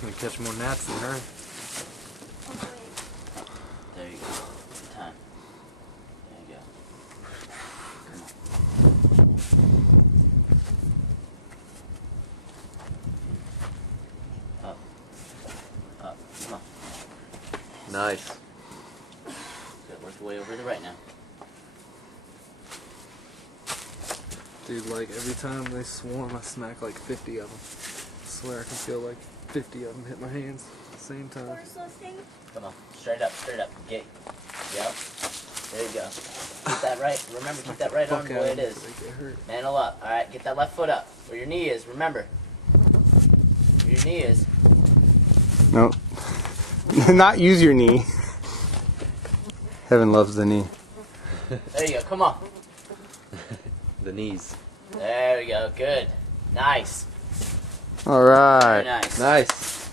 gonna catch more gnats than her. There you go. Good time. There you go. Come on. Up. Come on. Nice. Good. Work your way over to the right now. Dude, like every time they swarm, I smack like 50 of them. I swear I can feel like 50 of them hit my hands at the same time. Come on. Straight up. Straight up. Get. Yep. There you go. Keep that right. Remember, keep that right arm the way it is. Mantle up. All right. Get that left foot up. Where your knee is. Remember. Where your knee is. No. Not use your knee. Heaven loves the knee. There you go. Come on. The knees. There we go. Good. Nice. All right. Very nice. Nice.